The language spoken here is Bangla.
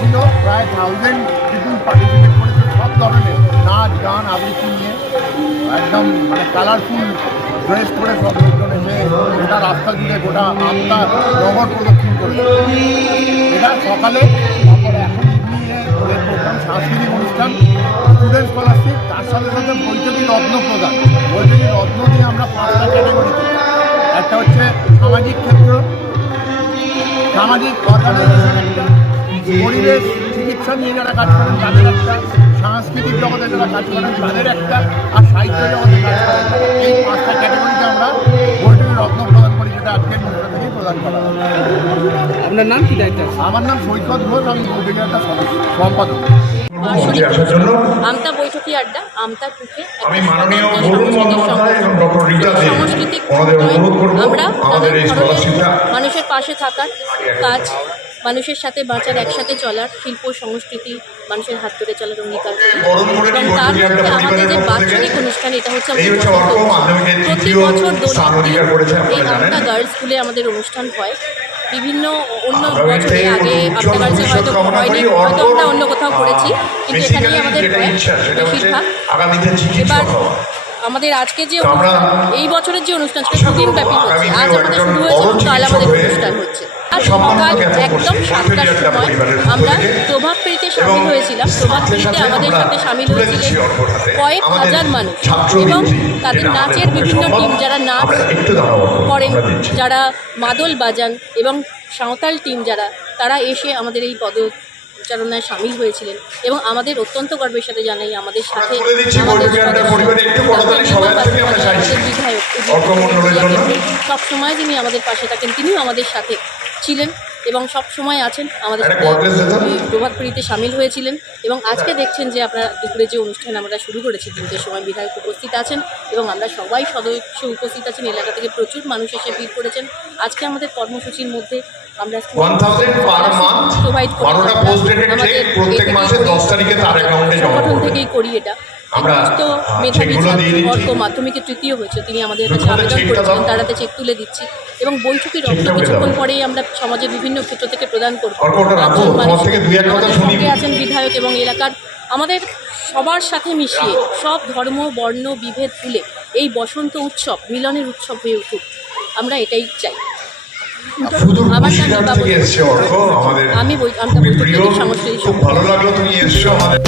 ছিল, প্রায় থাউজেন্ড পিপুল পার্টিসিপেট করেছে সব ধরনের নাচ, গান, আবৃত্তি নিয়ে। একদম মানে কালারফুল ড্রেস করে সব লোকজন এসে গোটা রাস্তা জুড়ে গোটা আমদার নগর প্রদক্ষিণ করে এটা সকালে সাংস্কৃতিক অনুষ্ঠান স্টুডেন্ট স্কলারশিপ তার সাথে সাথে বৈদ্যুতিক রত্ন প্রদান। বৈদ্যুতিক রত্ন দিয়ে আমরা পাঁচটা ক্যাটাগরি একটা হচ্ছে সামাজিক ক্ষেত্র, সামাজিক অর্গানাইজেশন একটা পরিবেশ চিকিৎসা নিয়ে যারা কাজ করেন তাদের একটা সাংস্কৃতিক জগতে যারা কাজ করেন তাদের একটা আর সাহিত্য জগতে কাজ করেন। এই পাঁচটা ক্যাটাগরিতে আমরা বৈঠকি রত্ন প্রদান করি যেটা আজকের অনুষ্ঠান থেকেই প্রদান করা আপনার নাম কি দায়িত্ব আমার নাম সৈকত ঘোষ আমি বৈঠকের একটা সদস্য সম্পাদক। মঞ্চে আসার জন্য আমতা বৈঠকি আড্ডা আমতা কুঠে আমি মাননীয় বরুণ সাংস্কৃতিক বন্দ্যোপাধ্যায় এবং ডক্টর রীতা দে সাংস্কৃতিক অনুরোধ করব আমরা আমাদের এই স্কলারশিপটা মানুষের পাশে থাকার কাজ মানুষের সাথে বাঁচার একসাথে চলার শিল্প সংস্কৃতি মানুষের হাত ধরে চলার অঙ্গীকার এবং তার মধ্যে আমাদের যে বাৎসরিক অনুষ্ঠান এটা হচ্ছে আমাদের প্রতি বছর দোলের এই আপনারা জানেন? গার্লস স্কুলে আমাদের অনুষ্ঠান হয়। বিভিন্ন অন্য আমরা বছরে আগে উজ্জ্বল আমতা হয়তো হয়নি। হয়তো আমরা অন্য কোথাও করেছি কিন্তু এখানেই আমাদের বেশিরভাগ এবার আমাদের আজকে যে অনুষ্ঠান এই বছরের যে অনুষ্ঠান সেটা দুদিন ব্যাপী হচ্ছে আজ আমাদের শুরু হয়েছে কাল আমাদের অনুষ্ঠান হচ্ছে। আর সকাল একদম। সাতটার সময় আমরা থেকে। প্রভাব পেরিতে সামিল হয়েছিলাম পেরিতে সাথে আমাদের সাথে সামিল হয়েছিলেন। কয়েক হাজার মানুষ এবং তাদের নাচের বিভিন্ন টিম যারা নাচ করেন যারা মাদল বাজান এবং সাঁওতাল টিম যারা তারা এসে আমাদের এই পদ উচ্চারণায় সামিল হয়েছিলেন এবং আমাদের অত্যন্ত গর্বের সাথে জানাই আমাদের সাথে বিধায়ক অর্ক মণ্ডলের সব সময় যিনি আমাদের পাশে থাকেন তিনিও আমাদের সাথে ছিলেন এবং সব সময় আছেন আমাদের একটা সাথে গডরেজ দিত? প্রভাত ফেরিতে সামিল হয়েছিলেন এবং আজকে দেখছেন যে আপনারা দুপুরে যে অনুষ্ঠান আমরা শুরু করেছি দিনের সময় বিধায়ক উপস্থিত আছেন এবং আমরা সবাই সদস্য উপস্থিত আছেন এলাকা থেকে প্রচুর মানুষ এসে ভিড় করেছেন আজকে আমাদের কর্মসূচির মধ্যে আমরা 1000 per month, provide করি। 12টা আমরা post dated আমাদের তারিখে তার অ্যাকাউন্টে জমা। থেকেই করি এটা আমরা, তো মেধাবী। অর্ক মাধ্যমিকে তৃতীয় হয়েছে তিনি আমাদের কাছে আবেদন করেছিলেন। তারাতে চেক তুলে দিচ্ছি এবং বৈঠকের রক্ত কিছুক্ষণ পরেই আমরা সমাজের বিভিন্ন ক্ষেত্র থেকে প্রদান করব। সঙ্গে আছেন বিধায়ক এবং এলাকার আমাদের সবার সাথে মিশিয়ে সব ধর্ম বর্ণ বিভেদ ভুলে এই বসন্ত উৎসব মিলনের উৎসব হয়ে উঠুক আমরা এটাই চাই সুদূর নাম থেকে এসছে অর্ক আমাদের আমি প্রিয় খুব ভালো লাগল তুমি এসছো আমাদের